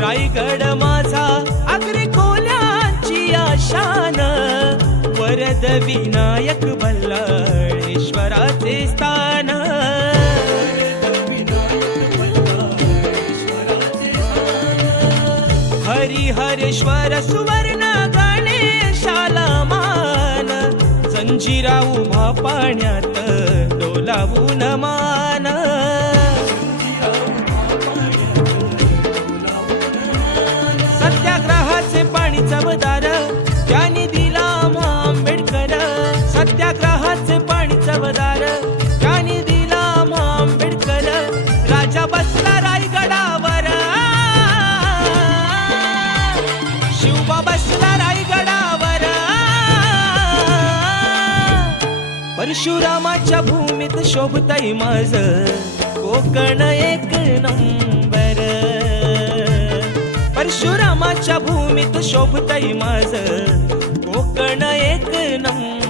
रायगड माझा आग्रे कोल्यांची आशान, वरद विनायक बल्लाळेश्वराचे स्थान. हरिहरेश्वर सुवर्ण गणेशाला मान, जंजिरा उभा पाण्यात डोलावून मान. सत्याग्रहाचे पाणी चवदार त्यांनी दिला आंबेडकर. सत्याग्रहाचे पाणी चवदार त्यांनी दिला आंबेडकर. राजा बसला रायगडावर, शिवबा बसला रायगडावर. परशुरामाच्या भूमीत शोभतय माझ कोकण एक नंबर. परशुरामाच्या भूमीत शोभतय माझ कोकण एक नंबर.